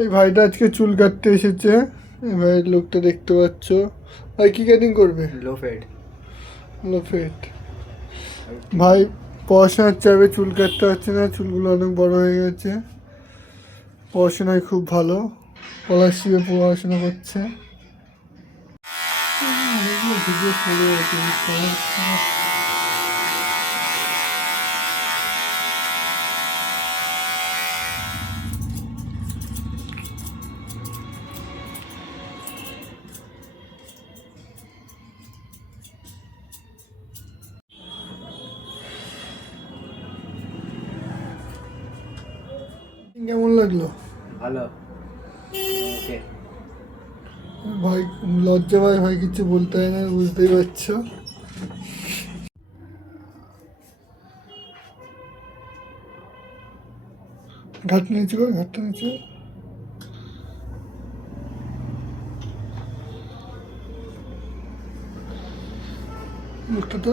এই ভাইটা আজকে চুল কাটতে এসেছে। এই ভাইয়ের লোকটা দেখতে পাচ্ছ। ভাই কি কাটিং করবে? লো ফেড। লো ফেড। ভাই পড়াশোনার চাপে চুল কাটতে পারছে না, চুলগুলো অনেক বড় হয়ে গেছে। পড়াশোনায় খুব ভালো, স্কলারশিপে পড়াশোনা করছে। ভিডিও পড়ে আছে কেমন লাগলো? ভালো। ওকে। ভাই লজ্জা ভাই, ভাই কিছু বলতে হয় না, বুঝতেই পারছো। ঘাট নিচু কর, ঘাটটা নিচু। মুখটা তো